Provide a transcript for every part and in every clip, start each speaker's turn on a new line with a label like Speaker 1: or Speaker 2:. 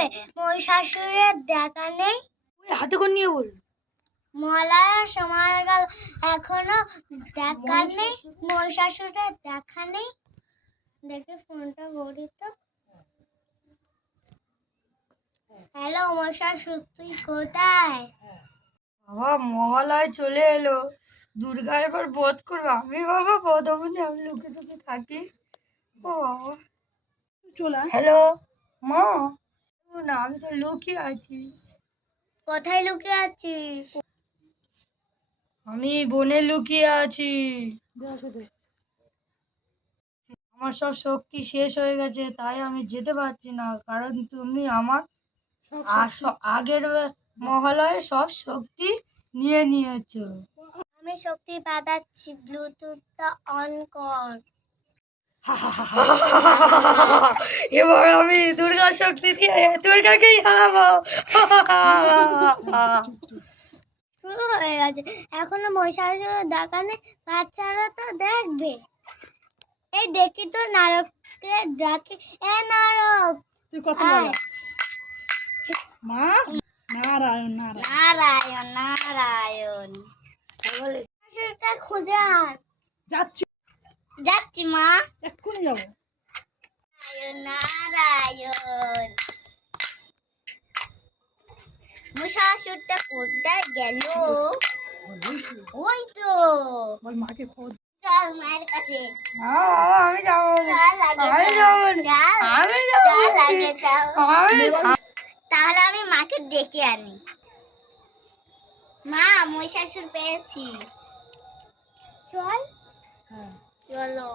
Speaker 1: হবে? শাশুড়ের দেখা নেই?
Speaker 2: ওই হাতে করে নিয়ে বল
Speaker 1: মলার সময় গেল এখনও দেখা নেই? শাশুড়ের দেখা নেই? দেখে ফোনটা ভরি তো। হ্যালো শাশুড় তুই কোথায়?
Speaker 2: বাবা মহালয় চলে এলো। দুর্গার এবার বোধ করব আমি বাবা বোধ হব না আমি লুকে চুকে থাকি। ও বাবা।
Speaker 3: চলে
Speaker 2: হ্যালো মা। না আমি তো লুকিয়ে আছি।
Speaker 1: কোথায় লুকিয়ে আছিস?
Speaker 2: আমি বনে লুকিয়ে আছি। আমার সব শক্তি শেষ হয়ে গেছে তাই আমি যেতে পারছি না কারণ তুমি আমার আগের মহালয়ে সব শক্তি নিয়ে নিয়েছো।
Speaker 1: আমি শক্তি পাঠাচ্ছি ব্লুটুথটা অন কর।
Speaker 2: এবার আমি দুর্গার শক্তি দিয়ে দুর্গাকেই হারাবো।
Speaker 1: শুরু হয়ে গেছে। এখনও মহিষাসুর দেখানে বাচ্চারা তো দেখবে। এই দেখি তো নারককে ডাকে। এ নারক
Speaker 3: তুই কত। মা? নারায়ণ নারায়ণ।
Speaker 1: নারায়ণ নারায়ণ। খুঁজে আন
Speaker 3: যাচ্ছি।
Speaker 1: যাচ্ছি মা।
Speaker 3: এক্ষুনি যাব।
Speaker 1: নারায়ণ মশাসুরটা কোথায় গেল? ওই তো
Speaker 3: বল মাকে খোঁজ।
Speaker 1: চল মায়ের কাছে।
Speaker 2: আমি যাব না।
Speaker 1: চল আগে
Speaker 2: আমি যাব আমি যাব
Speaker 1: চল
Speaker 2: না।
Speaker 1: আগে চল।
Speaker 2: আমি
Speaker 1: তাহলে আমি মাকে ডেকে আনি। মা মহিষাসুর পেয়েছি। চল।
Speaker 3: হ্যাঁ।
Speaker 1: চলো।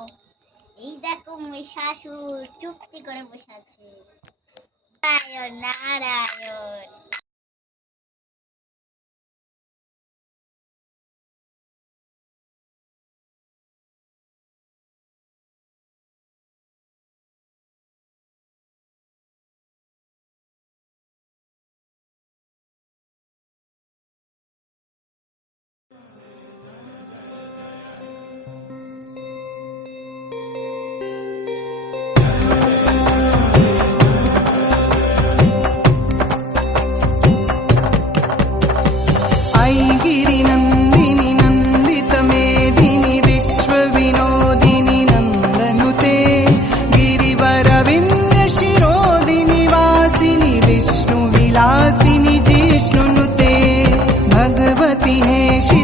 Speaker 1: এই দেখো মহিষাসুর চুপটি করে বসে আছে। নারায়ণ নারায়ণ। दासिनि जिष्णुनुते भगवति हे श्री